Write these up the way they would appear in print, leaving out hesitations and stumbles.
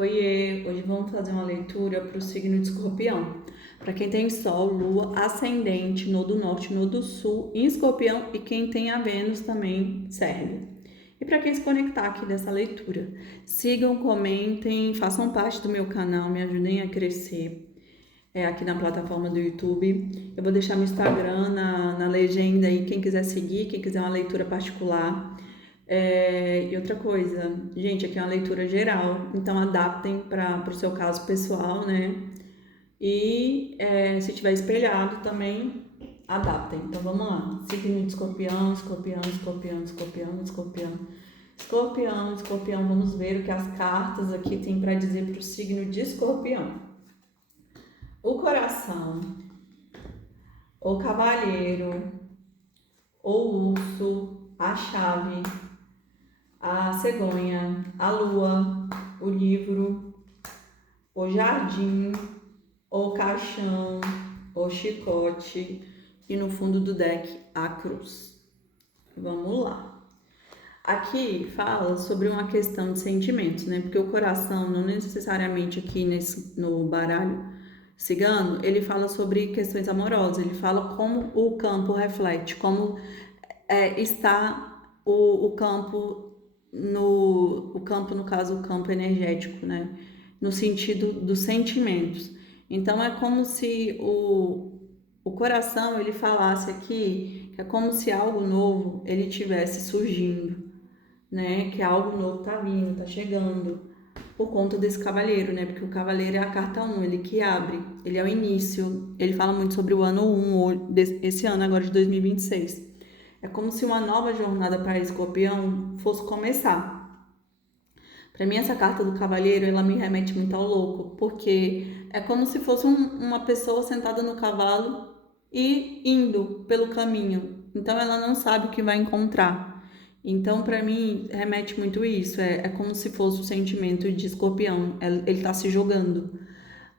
Oiê, hoje vamos fazer uma leitura para o signo de Escorpião. Para quem tem Sol, Lua, Ascendente, no do Norte, no do Sul, em Escorpião e quem tem a Vênus também serve. E para quem se conectar aqui dessa leitura, sigam, comentem, façam parte do meu canal, me ajudem a crescer aqui na plataforma do YouTube. Eu vou deixar meu Instagram na legenda aí, quem quiser seguir, quem quiser uma leitura particular. E outra coisa, gente, aqui é uma leitura geral, então adaptem para o seu caso pessoal, né? E se tiver espelhado também, adaptem. Então vamos lá. Signo de escorpião, escorpião, escorpião, escorpião, escorpião. Escorpião, escorpião, vamos ver o que as cartas aqui têm para dizer para o signo de escorpião. O coração, o cavalheiro, o urso, a chave, a cegonha, a lua, o livro, o jardim, o caixão, o chicote e no fundo do deck a cruz. Vamos lá. Aqui fala sobre uma questão de sentimentos, né? Porque o coração, não necessariamente aqui no baralho cigano, ele fala sobre questões amorosas, ele fala como o campo reflete, como está o campo no caso, o campo energético, né? No sentido dos sentimentos. Então, é como se o coração, ele falasse aqui, que é como se algo novo, ele tivesse surgindo, né? Que algo novo tá vindo, tá chegando, por conta desse cavaleiro, né? Porque o cavaleiro é a carta 1, ele que abre, ele é o início, ele fala muito sobre o ano 1, esse ano agora de 2026. É como se uma nova jornada para Escorpião fosse começar. Para mim, essa carta do cavaleiro, ela me remete muito ao louco, porque é como se fosse uma pessoa sentada no cavalo e indo pelo caminho. Então, ela não sabe o que vai encontrar. Então, para mim, remete muito isso. É como se fosse o sentimento de Escorpião. Ele está se jogando.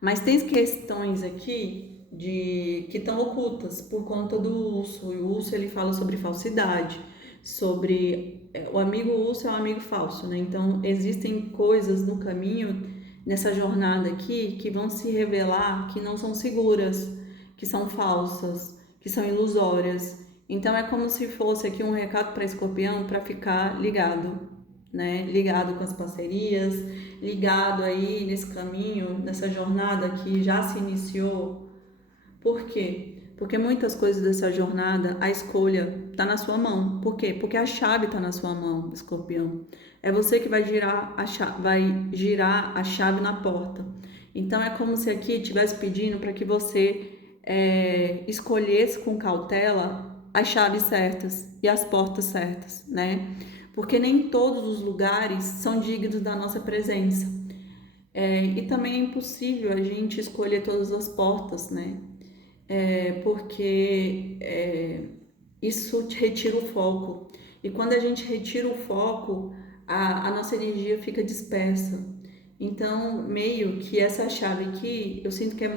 Mas tem questões aqui que estão ocultas por conta do urso. E o urso, ele fala sobre falsidade, sobre o amigo urso é um amigo falso, né? Então existem coisas no caminho nessa jornada aqui que vão se revelar que não são seguras, que são falsas, que são ilusórias. Então é como se fosse aqui um recado para Escorpião para ficar ligado, né? Ligado com as parcerias, ligado aí nesse caminho, nessa jornada que já se iniciou. Por quê? Porque muitas coisas dessa jornada, a escolha está na sua mão. Por quê? Porque a chave está na sua mão, Escorpião. É você que vai girar a chave na porta. Então é como se aqui estivesse pedindo para que você escolhesse com cautela as chaves certas e as portas certas, né? Porque nem todos os lugares são dignos da nossa presença. E também é impossível a gente escolher todas as portas, né? Porque isso te retira o foco. E quando a gente retira o foco, a nossa energia fica dispersa. Então, meio que essa chave aqui, eu sinto que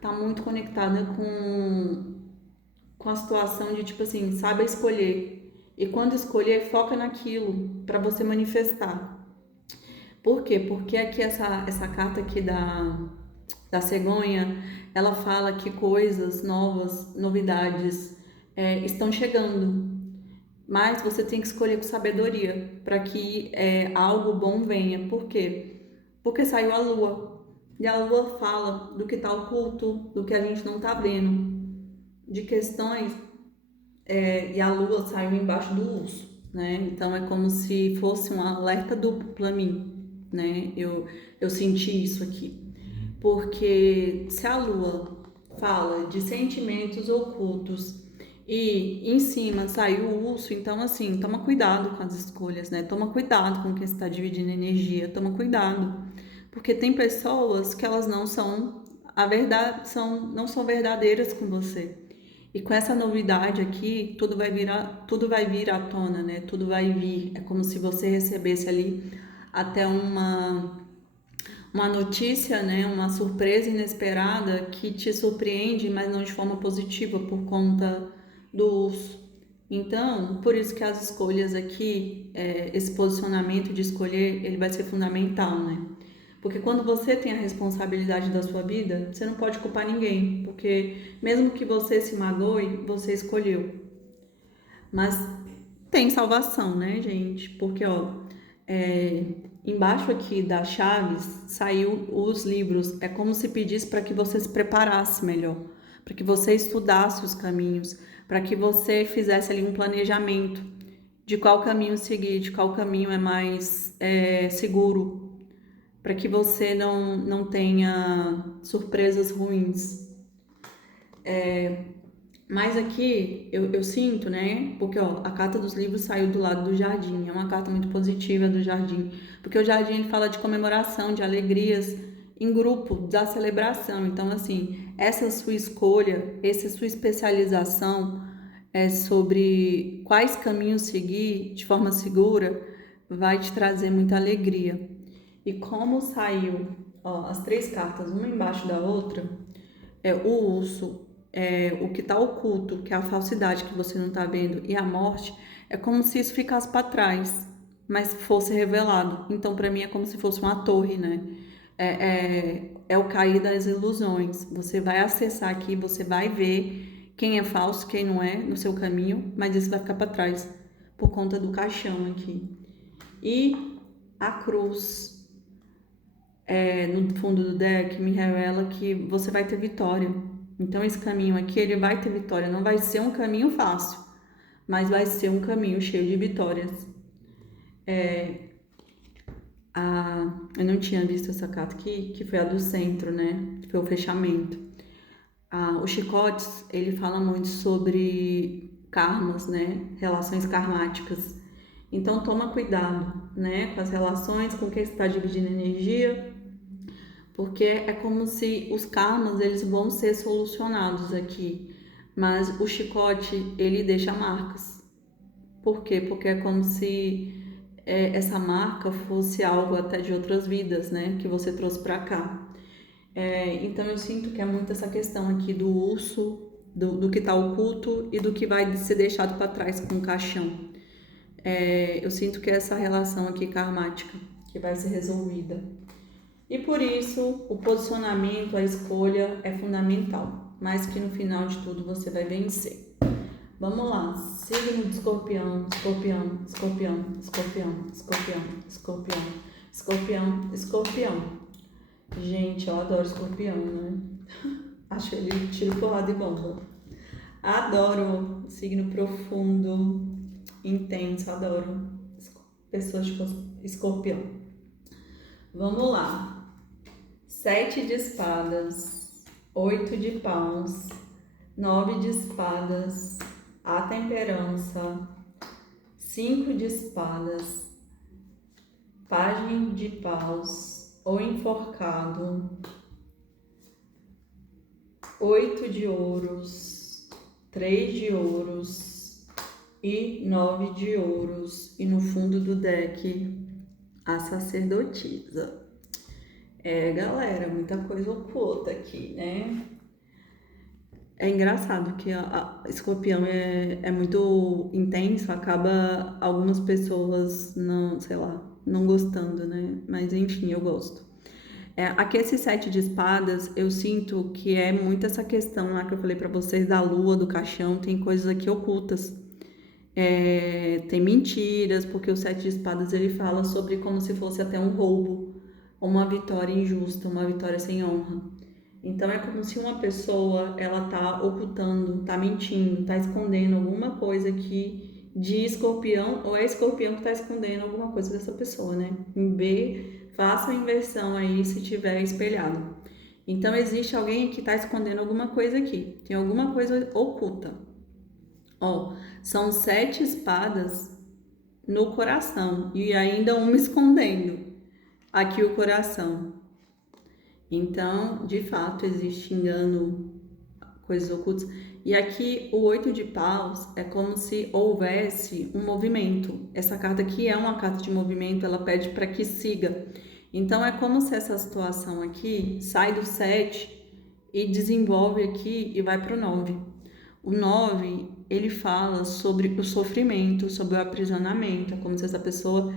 tá muito conectada com a situação de tipo assim, saiba escolher. E quando escolher, foca naquilo para você manifestar. Por quê? Porque aqui essa carta aqui da cegonha, ela fala que coisas novas, novidades estão chegando. Mas você tem que escolher com sabedoria para que algo bom venha. Por quê? Porque saiu a lua. E a lua fala do que está oculto, do que a gente não está vendo. De questões. E a lua saiu embaixo do urso, né? Então é como se fosse um alerta duplo para mim, né? Eu senti isso aqui. Porque se a lua fala de sentimentos ocultos e em cima saiu o urso, então assim, toma cuidado com as escolhas, né? Toma cuidado com quem está dividindo energia, toma cuidado. Porque tem pessoas que elas não são não são verdadeiras com você. E com essa novidade aqui, tudo vai vir à tona, né? Tudo vai vir. É como se você recebesse ali até uma notícia, né, uma surpresa inesperada que te surpreende, mas não de forma positiva por conta do urso. Então, por isso que as escolhas aqui, esse posicionamento de escolher, ele vai ser fundamental, né? Porque quando você tem a responsabilidade da sua vida, você não pode culpar ninguém, porque mesmo que você se magoe, você escolheu. Mas tem salvação, né, gente? Porque, embaixo aqui das chaves saiu os livros. É como se pedisse para que você se preparasse melhor, para que você estudasse os caminhos, para que você fizesse ali um planejamento de qual caminho seguir, de qual caminho é mais seguro, para que você não tenha surpresas ruins. Mas aqui eu sinto, né? Porque a carta dos livros saiu do lado do jardim. É uma carta muito positiva do jardim. Porque o jardim ele fala de comemoração, de alegrias em grupo, da celebração. Então, assim, essa sua escolha, essa sua especialização sobre quais caminhos seguir de forma segura vai te trazer muita alegria. E como saiu as 3 cartas, uma embaixo da outra, o urso, o que está oculto, que é a falsidade que você não está vendo, e a morte, é como se isso ficasse para trás, mas fosse revelado. Então, para mim, é como se fosse uma torre, né? É o cair das ilusões. Você vai acessar aqui, você vai ver quem é falso, quem não é, no seu caminho, mas isso vai ficar para trás, por conta do caixão aqui. E a cruz, no fundo do deck, me revela que você vai ter vitória. Então, esse caminho aqui, ele vai ter vitória. Não vai ser um caminho fácil, mas vai ser um caminho cheio de vitórias. Eu não tinha visto essa carta aqui, que foi a do centro, né? Que foi o fechamento. O Chicotes, ele fala muito sobre karmas, né? Relações karmáticas. Então, toma cuidado, né? Com as relações, com quem você está dividindo energia, porque é como se os karmas eles vão ser solucionados aqui, mas o chicote ele deixa marcas. Por quê? Porque é como se essa marca fosse algo até de outras vidas, né, que você trouxe para cá. Então eu sinto que é muito essa questão aqui do urso, do que está oculto e do que vai ser deixado para trás com o caixão. Eu sinto que é essa relação aqui karmática que vai ser resolvida. E por isso, o posicionamento, a escolha é fundamental, mas que no final de tudo você vai vencer. Vamos lá, signo de escorpião, escorpião, escorpião, escorpião, escorpião, escorpião, escorpião, escorpião. Gente, eu adoro escorpião, né? Acho ele tiro, porrada e bomba. Adoro signo profundo, intenso, adoro pessoas de escorpião. Vamos lá. 7 de espadas, 8 de paus, 9 de espadas, a temperança, 5 de espadas, pajem de paus, o enforcado, 8 de ouros, 3 de ouros e 9 de ouros. E no fundo do deck, a sacerdotisa. Galera, muita coisa oculta aqui, né? É engraçado que a escorpião é muito intenso, acaba algumas pessoas não, sei lá, não gostando, né? Mas enfim, eu gosto. Aqui esse 7 de espadas, eu sinto que é muito essa questão lá que eu falei pra vocês da lua, do caixão, tem coisas aqui ocultas. Tem mentiras, porque o 7 de espadas ele fala sobre como se fosse até um roubo, uma vitória injusta, uma vitória sem honra. Então é como se uma pessoa ela tá ocultando, tá mentindo, tá escondendo alguma coisa aqui de escorpião, ou é escorpião que tá escondendo alguma coisa dessa pessoa, né? Em B, faça a inversão aí se tiver espelhado. Então existe alguém que tá escondendo alguma coisa aqui, tem alguma coisa oculta. São 7 espadas no coração e ainda uma escondendo aqui o coração. Então, de fato, existe engano, coisas ocultas. E aqui o 8 de paus é como se houvesse um movimento. Essa carta aqui é uma carta de movimento, ela pede para que siga. Então, é como se essa situação aqui sai do 7 e desenvolve aqui e vai para o 9. O 9, ele fala sobre o sofrimento, sobre o aprisionamento. É como se essa pessoa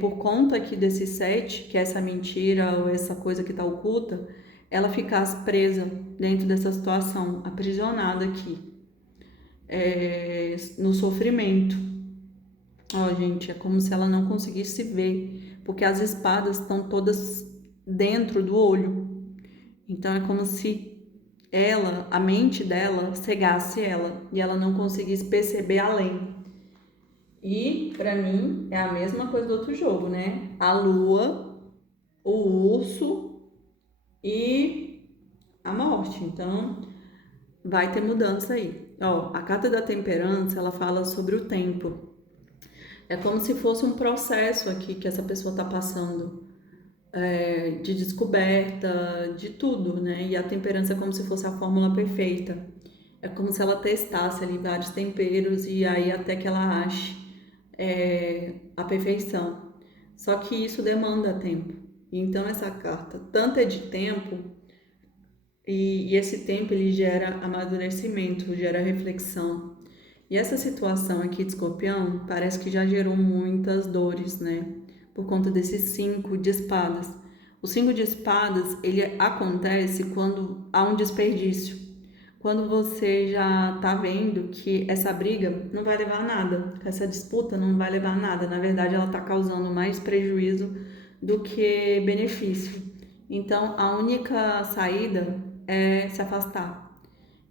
por conta aqui desse 7, que é essa mentira ou essa coisa que está oculta, ela ficasse presa dentro dessa situação, aprisionada aqui, no sofrimento. Ó, gente, é como se ela não conseguisse ver, porque as espadas estão todas dentro do olho. Então é como se ela, a mente dela, cegasse ela e ela não conseguisse perceber além. E pra mim é a mesma coisa do outro jogo, né? A lua, o urso e a morte. Então vai ter mudança aí. Ó, a carta da temperança, ela fala sobre o tempo. É como se fosse um processo aqui que essa pessoa tá passando, de descoberta, de tudo, né? E a temperança é como se fosse a fórmula perfeita. É como se ela testasse ali vários temperos e aí até que ela ache a perfeição. Só que isso demanda tempo. Então essa carta, tanto é de tempo, e esse tempo ele gera amadurecimento, gera reflexão. E essa situação aqui de Escorpião parece que já gerou muitas dores, né? Por conta desses 5 de espadas. O 5 de espadas, ele acontece quando há um desperdício. Quando você já tá vendo que essa briga não vai levar a nada, que essa disputa não vai levar a nada. Na verdade, ela tá causando mais prejuízo do que benefício. Então, a única saída é se afastar.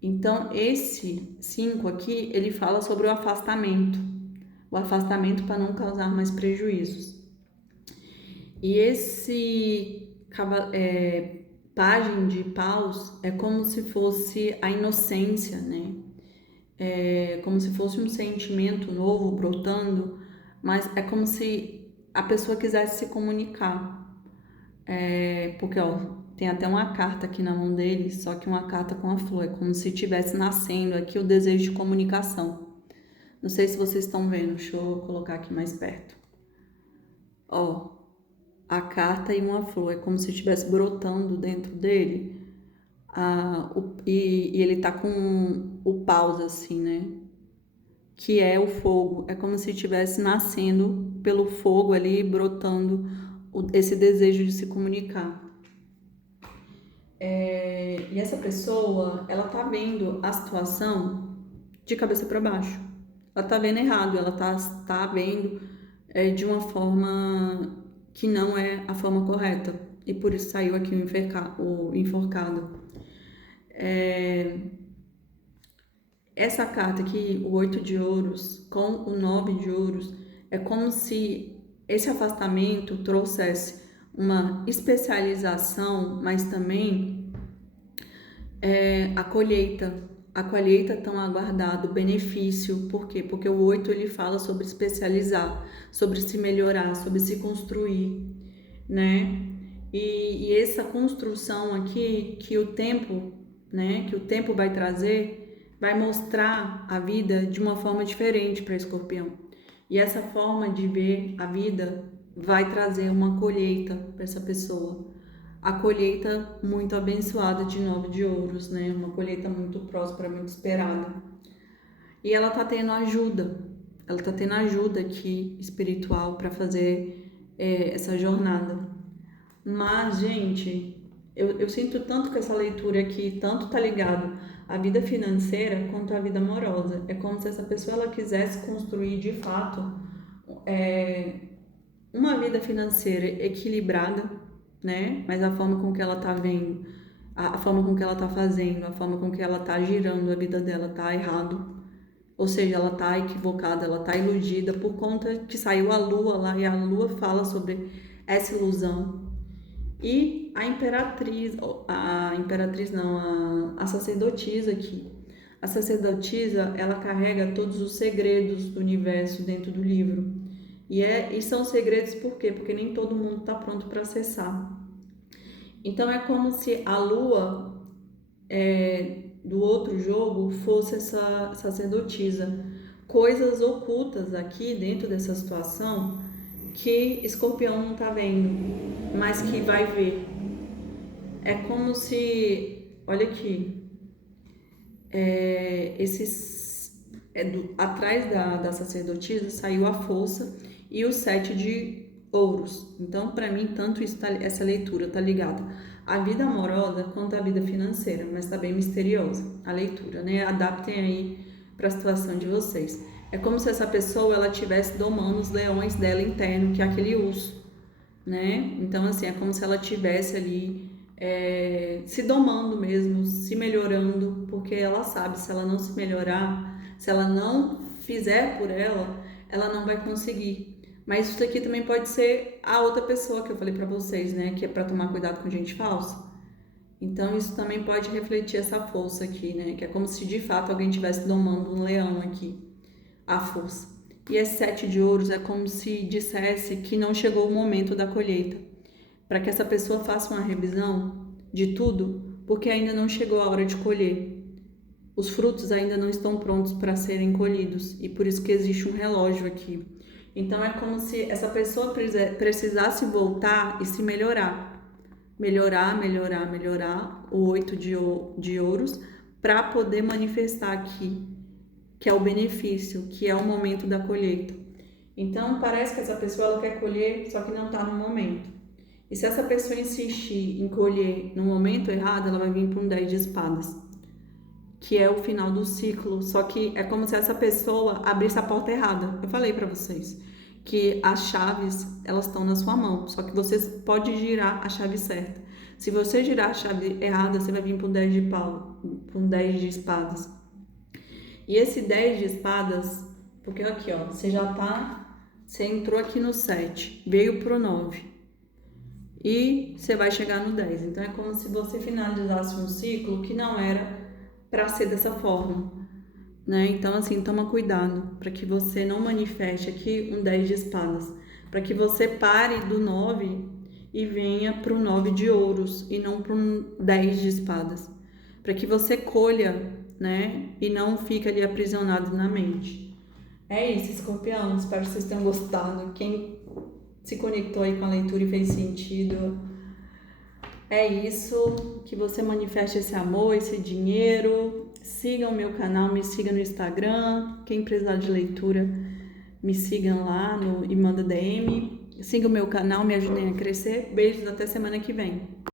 Então, esse 5 aqui, ele fala sobre o afastamento para não causar mais prejuízos. E esse pajem de paus é como se fosse a inocência, né? É como se fosse um sentimento novo brotando, mas é como se a pessoa quisesse se comunicar. Porque, ó, tem até uma carta aqui na mão dele, só que uma carta com a flor. É como se estivesse nascendo aqui o desejo de comunicação. Não sei se vocês estão vendo, deixa eu colocar aqui mais perto. Ó, a carta e uma flor, é como se estivesse brotando dentro dele. E ele tá com o pausa, assim, né? Que é o fogo. É como se estivesse nascendo pelo fogo ali, brotando esse desejo de se comunicar. E essa pessoa, ela tá vendo a situação de cabeça para baixo. Ela tá vendo errado, ela tá vendo de uma forma que não é a forma correta. E por isso saiu aqui o enforcado. Essa carta aqui, o 8 de ouros, com o 9 de ouros, é como se esse afastamento trouxesse uma especialização, mas também a colheita tão aguardada, o benefício. Por quê? Porque o 8 ele fala sobre especializar, sobre se melhorar, sobre se construir, né? E essa construção aqui que o tempo, né, que o tempo vai trazer, vai mostrar a vida de uma forma diferente para Escorpião. E essa forma de ver a vida vai trazer uma colheita para essa pessoa. A colheita muito abençoada de 9 de ouros, né? Uma colheita muito próspera, muito esperada. E ela tá tendo ajuda. Ela tá tendo ajuda aqui espiritual para fazer essa jornada. Mas, gente, eu sinto tanto que essa leitura aqui, tanto tá ligado à vida financeira quanto à vida amorosa. É como se essa pessoa ela quisesse construir de fato uma vida financeira equilibrada, né? Mas a forma com que ela tá vendo, a forma com que ela tá fazendo, a forma com que ela tá girando a vida dela tá errado. Ou seja, ela tá equivocada, ela tá iludida por conta que saiu a lua lá e a lua fala sobre essa ilusão. E a imperatriz não, a sacerdotisa aqui. A sacerdotisa, ela carrega todos os segredos do universo dentro do livro. E são segredos por quê? Porque nem todo mundo está pronto para acessar. Então é como se a lua do outro jogo fosse essa sacerdotisa. Coisas ocultas aqui dentro dessa situação que Escorpião não está vendo, mas que vai ver. É como se, olha aqui, atrás da sacerdotisa saiu a força e o 7 ouros. Então, para mim, tanto isso essa leitura tá ligada à vida amorosa quanto à vida financeira, mas tá bem misteriosa a leitura, né? Adaptem aí para a situação de vocês. É como se essa pessoa ela estivesse domando os leões dela interno, que é aquele urso, né? Então, assim, é como se ela estivesse ali se domando mesmo, se melhorando, porque ela sabe, se ela não se melhorar, se ela não fizer por ela, ela não vai conseguir. Mas isso aqui também pode ser a outra pessoa que eu falei pra vocês, né? Que é pra tomar cuidado com gente falsa. Então isso também pode refletir essa força aqui, né? Que é como se de fato alguém estivesse domando um leão aqui, a força. E esse 7 de ouros é como se dissesse que não chegou o momento da colheita, para que essa pessoa faça uma revisão de tudo, porque ainda não chegou a hora de colher. Os frutos ainda não estão prontos para serem colhidos e por isso que existe um relógio aqui. Então é como se essa pessoa precisasse voltar e se melhorar. Melhorar, melhorar, melhorar o 8 de ouros para poder manifestar aqui, que é o benefício, que é o momento da colheita. Então parece que essa pessoa ela quer colher, só que não está no momento. E se essa pessoa insistir em colher no momento errado, ela vai vir para um 10 de espadas, que é o final do ciclo. Só que é como se essa pessoa abrisse a porta errada. Eu falei para vocês que as chaves, elas estão na sua mão, só que você pode girar a chave certa. Se você girar a chave errada, você vai vir para um 10 de pau, para um 10 de espadas. E esse 10 de espadas, porque aqui, ó, você entrou aqui no 7, veio pro 9 e você vai chegar no 10. Então é como se você finalizasse um ciclo que não era para ser dessa forma, né? Então assim, toma cuidado para que você não manifeste aqui um 10 de espadas, para que você pare do 9 e venha pro 9 de ouros e não para um 10 de espadas, para que você colha, né? E não fique ali aprisionado na mente. É isso, Escorpião. Espero que vocês tenham gostado. Quem se conectou aí com a leitura e fez sentido, é isso. Que você manifeste esse amor, esse dinheiro. Siga o meu canal, me siga no Instagram. Quem precisar de leitura, me sigam lá e manda DM. Siga o meu canal, me ajudem a crescer. Beijos, até semana que vem.